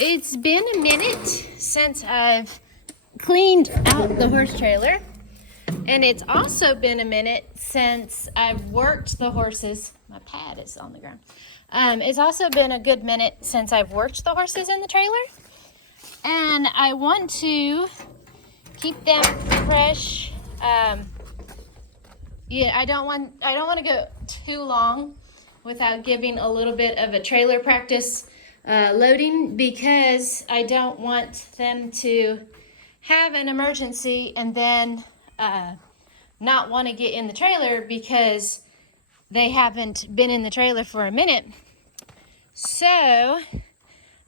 it's been a minute since I've cleaned out the horse trailer, and it's also been a minute since I've worked the horses. My pad is on the ground. It's also been a good minute since I've worked the horses in the trailer, and I want to keep them fresh. Yeah, I don't want to go too long without giving a little bit of a trailer practice loading, because I don't want them to have an emergency and then not want to get in the trailer because they haven't been in the trailer for a minute. So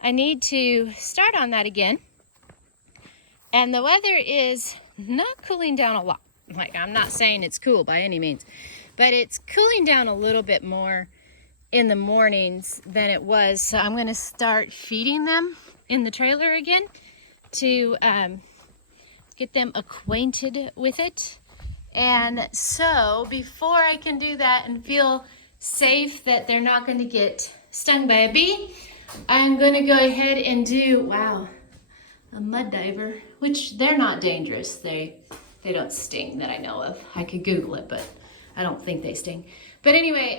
I need to start on that again. And the weather is not cooling down a lot. Like, I'm not saying it's cool by any means, but it's cooling down a little bit more in the mornings than it was. So I'm going to start feeding them in the trailer again to get them acquainted with it. And so before I can do that and feel safe that they're not going to get stung by a bee, I'm going to go ahead and do, wow, a mud diver, which they're not dangerous. They don't sting that I know of. I could Google it, but I don't think they sting. But anyway,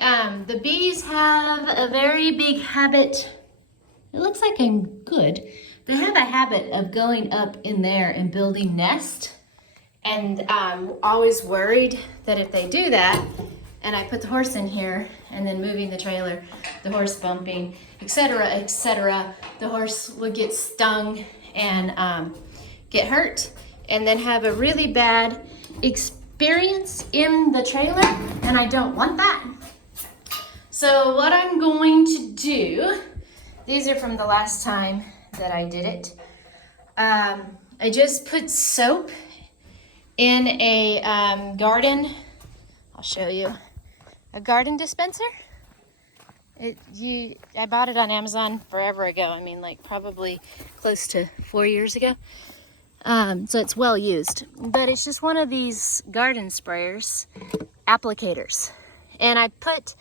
the bees have a very big habit. It looks like I'm good. They have a habit of going up in there and building nest. And I'm always worried that if they do that, and I put the horse in here and then moving the trailer, the horse bumping, etc., the horse would get stung and get hurt, and then have a really bad experience in the trailer, and I don't want that. So what I'm going to do, these are from the last time that I did it. I just put soap in a garden, I'll show you, a garden dispenser. I bought it on Amazon forever ago. I mean, like probably close to 4 years ago. So it's well used, but it's just one of these garden sprayers, applicators. And I put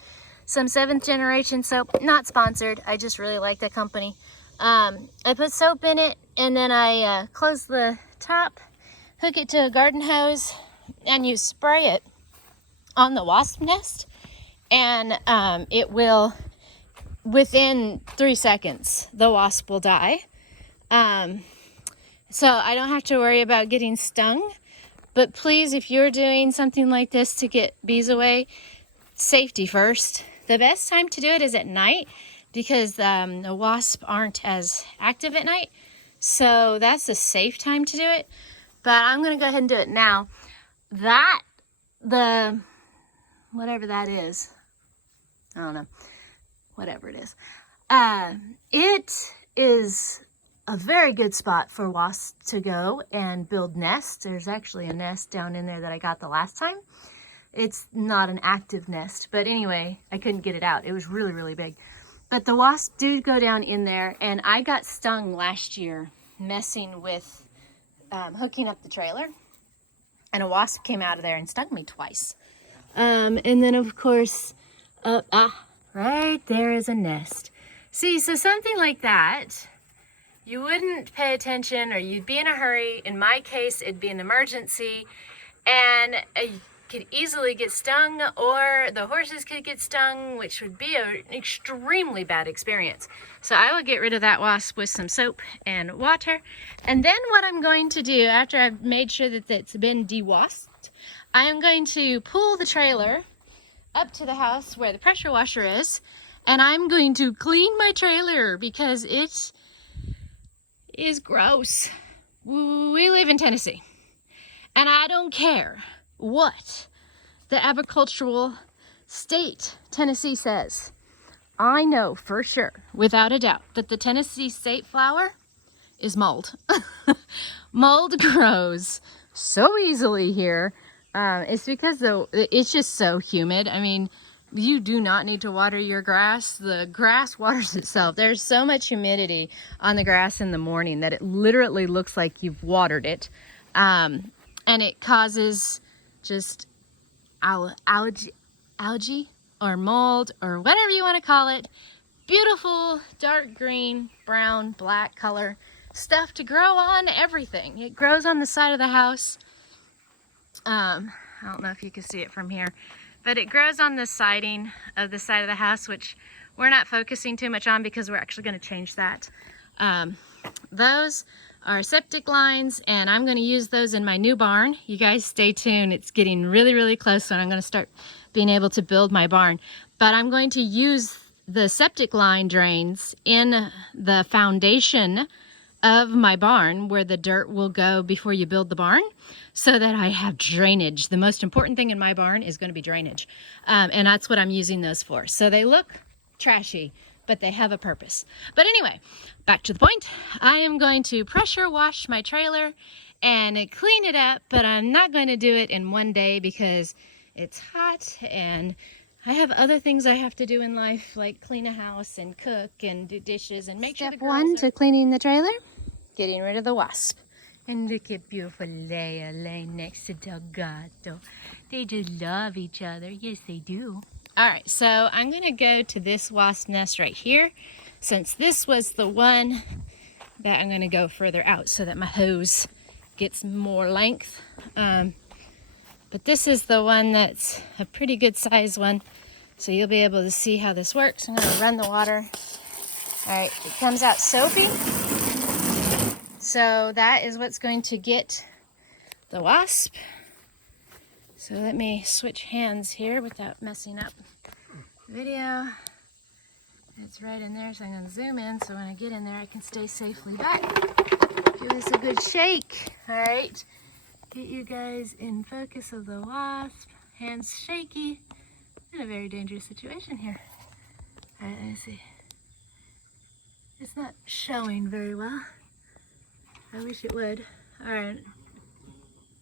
some 7th generation soap, not sponsored, I just really like that company. I put soap in it, and then I close the top, hook it to a garden hose, and you spray it on the wasp nest, and it will, within 3 seconds, the wasp will die. So I don't have to worry about getting stung. But please, if you're doing something like this to get bees away, safety first. The best time to do it is at night, because the wasps aren't as active at night. So that's a safe time to do it. But I'm going to go ahead and do it now. Whatever that is, I don't know, whatever it is a very good spot for wasps to go and build nests. There's actually a nest down in there that I got the last time. It's not an active nest, but anyway, I couldn't get it out. It was really, really big. But the wasps do go down in there, and I got stung last year messing with hooking up the trailer, and a wasp came out of there and stung me twice. And then of course, right there is a nest. See, so something like that, you wouldn't pay attention, or you'd be in a hurry. In my case, it'd be an emergency, and you could easily get stung, or the horses could get stung, which would be an extremely bad experience. So I will get rid of that wasp with some soap and water. And then what I'm going to do, after I've made sure that it's been dewasped, I am going to pull the trailer up to the house where the pressure washer is, and I'm going to clean my trailer because it is gross. We live in Tennessee, and I don't care what the agricultural state Tennessee says. I know for sure, without a doubt, that the Tennessee state flower is mold. Mold grows so easily here. It's because it's just so humid. I mean, you do not need to water your grass. The grass waters itself. There's so much humidity on the grass in the morning that it literally looks like you've watered it. And it causes just algae or mold or whatever you want to call it beautiful dark green, brown, black color stuff to grow on everything. It grows on the side of the house. I don't know if you can see it from here, but it grows on the siding of the side of the house, which we're not focusing too much on because we're actually going to change that. Those are septic lines, and I'm going to use those in my new barn. You guys stay tuned. It's getting really, really close when I'm going to start being able to build my barn. But I'm going to use the septic line drains in the foundation of my barn where the dirt will go before you build the barn, so that I have drainage. The most important thing in my barn is going to be drainage, and that's what I'm using those for. So they look trashy, but they have a purpose. But anyway, back to the point. I am going to pressure wash my trailer and clean it up, but I'm not going to do it in one day because it's hot and I have other things I have to do in life, like clean a house and cook and do dishes and make sure the girls one to cleaning the trailer, getting rid of the wasp. And look at beautiful Leia laying next to Delgado. They just love each other. Yes, they do. All right, so I'm going to go to this wasp nest right here, since this was the one that I'm going to go further out so that my hose gets more length. But this is the one that's a pretty good size one, so you'll be able to see how this works. I'm going to run the water. All right, it comes out soapy. So that is what's going to get the wasp. So let me switch hands here without messing up the video. It's right in there, so I'm going to zoom in so when I get in there I can stay safely back. Give this a good shake. All right. Get you guys in focus of the wasp. Hands shaky. In a very dangerous situation here. All right, let me see. It's not showing very well. I wish it would. All right.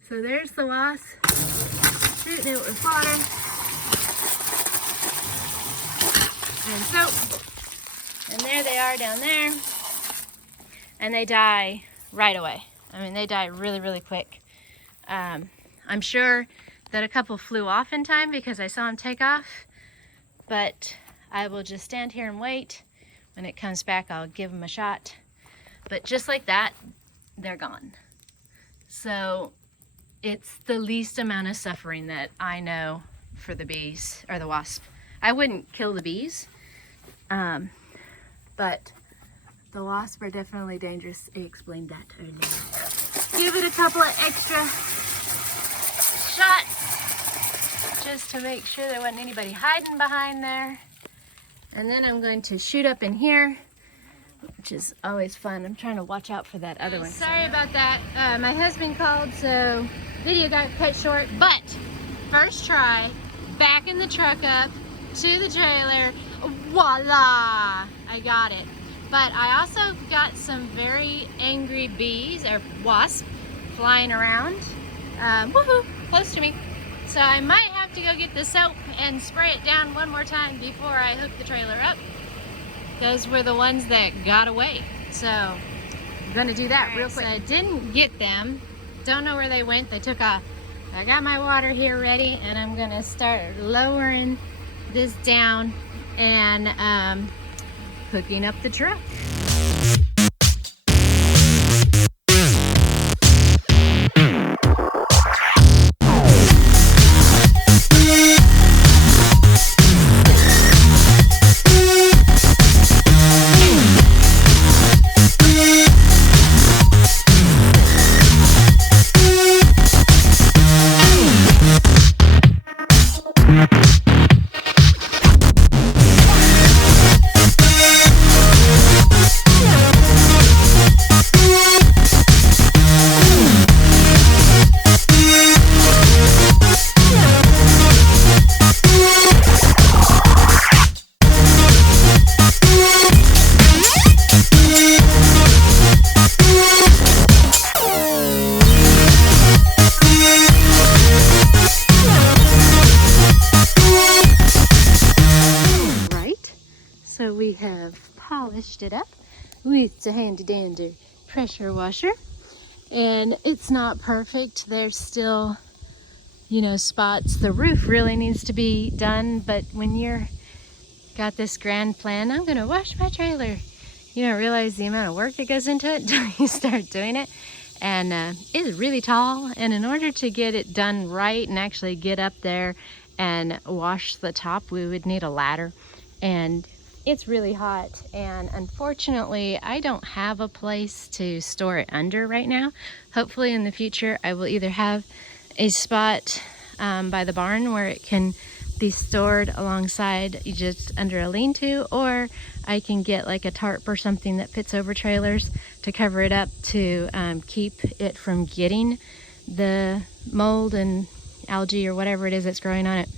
So there's the wasp. Shooting it with water and soap. And there they are down there. And they die right away. I mean, they die really, really quick. I'm sure that a couple flew off in time because I saw them take off, but I will just stand here and wait. When it comes back, I'll give them a shot. But just like that, they're gone. So it's the least amount of suffering that I know for the bees, or the wasp. I wouldn't kill the bees, but the wasp are definitely dangerous. I explained that earlier. Give it a couple of extra shots just to make sure there wasn't anybody hiding behind there. And then I'm going to shoot up in here, which is always fun. I'm trying to watch out for that other one. Sorry about that. My husband called, so video got cut short. But first try, backing the truck up to the trailer. Voila! I got it. But I also got some very angry bees, or wasps, flying around. Woohoo! Close to me. So I might have to go get the soap and spray it down one more time before I hook the trailer up. Those were the ones that got away. So I'm gonna do that real quick. So I didn't get them. Don't know where they went. They took off. I got my water here ready, and I'm gonna start lowering this down and hooking up the truck. So we have polished it up with the handy dandy pressure washer, and it's not perfect. There's still, you know, spots. The roof really needs to be done, but when you're got this grand plan. I'm gonna wash my trailer. You don't realize the amount of work that goes into it until you start doing it. And it's really tall, and in order to get it done right and actually get up there and wash the top, we would need a ladder. And it's really hot, and unfortunately I don't have a place to store it under right now. Hopefully in the future I will either have a spot by the barn where it can be stored alongside just under a lean-to, or I can get like a tarp or something that fits over trailers to cover it up to keep it from getting the mold and algae or whatever it is that's growing on it,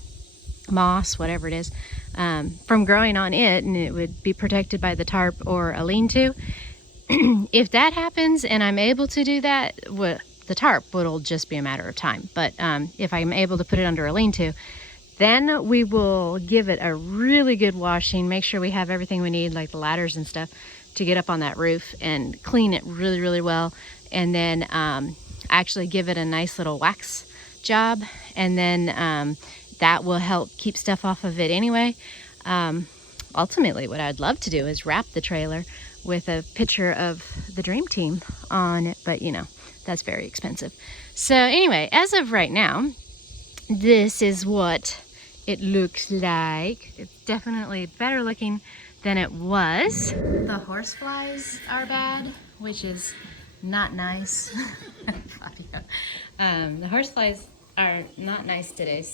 moss, whatever it is, from growing on it, and it would be protected by the tarp or a lean-to. If that happens and I'm able to do that, the tarp will just be a matter of time. But if I'm able to put it under a lean-to, then we will give it a really good washing, make sure we have everything we need, like the ladders and stuff, to get up on that roof and clean it really, really well. And then actually give it a nice little wax job. And then that will help keep stuff off of it anyway. Ultimately, what I'd love to do is wrap the trailer with a picture of the Dream Team on it. But, you know, that's very expensive. So anyway, as of right now, this is what it looks like. It's definitely better looking than it was. The horseflies are bad, which is not nice. The horseflies are not nice today.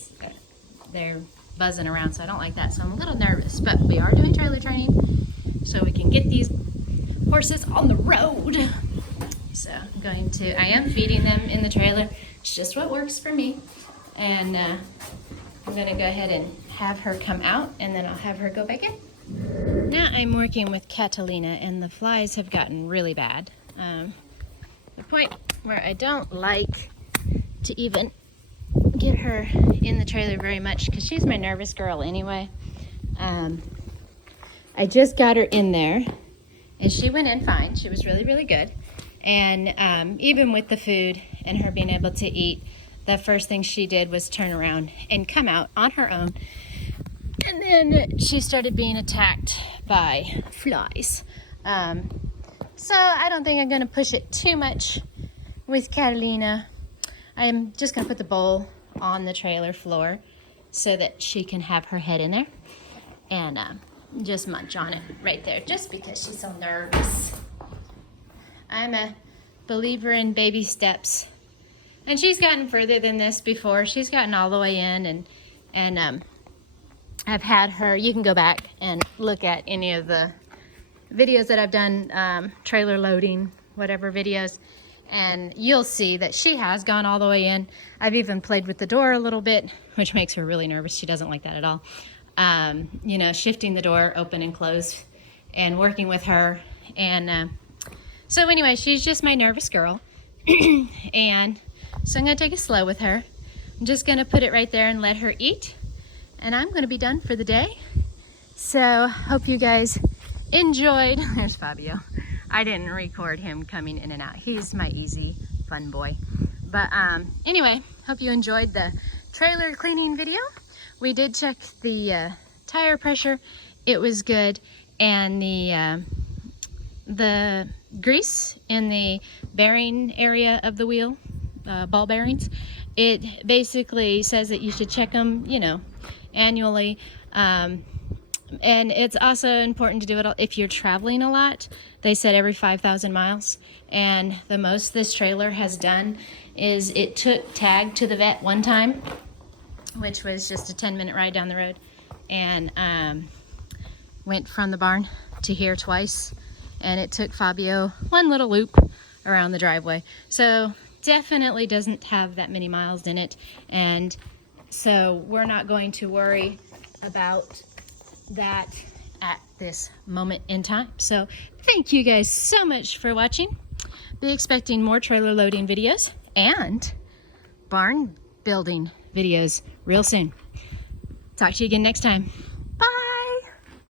They're buzzing around, so I don't like that. So I'm a little nervous, but we are doing trailer training so we can get these horses on the road. So I am feeding them in the trailer. It's just what works for me. And I'm gonna go ahead and have her come out, and then I'll have her go back in. Now I'm working with Catalina, and the flies have gotten really bad. The point where I don't like to even get her in the trailer very much, because she's my nervous girl anyway. I just got her in there, and she went in fine. She was really, really good. And even with the food and her being able to eat, the first thing she did was turn around and come out on her own. And then she started being attacked by flies. So I don't think I'm gonna push it too much with Catalina. I'm just gonna put the bowl on the trailer floor so that she can have her head in there and just munch on it right there, just because she's so nervous. I'm a believer in baby steps. And she's gotten further than this before. She's gotten all the way in, and I've had her, you can go back and look at any of the videos that I've done, trailer loading, whatever videos, and you'll see that she has gone all the way in. I've even played with the door a little bit, which makes her really nervous. She doesn't like that at all. You know, shifting the door open and close and working with her. And so anyway, she's just my nervous girl. And so I'm gonna take it slow with her. I'm just gonna put it right there and let her eat. And I'm gonna be done for the day. So hope you guys enjoyed. There's Fabio. I didn't record him coming in and out. He's my easy fun boy. But anyway, hope you enjoyed the trailer cleaning video. We did check the tire pressure. It was good. And the grease in the bearing area of the wheel, ball bearings, it basically says that you should check them, you know, annually. And it's also important to do it if you're traveling a lot. They said every 5,000 miles. And the most this trailer has done is it took Tag to the vet one time, which was just a 10-minute ride down the road, and went from the barn to here twice. And it took Fabio one little loop around the driveway. So definitely doesn't have that many miles in it. And so we're not going to worry about that at this moment in time. So thank you guys so much for watching. Be expecting more trailer loading videos and barn building videos real soon. Talk to you again next time.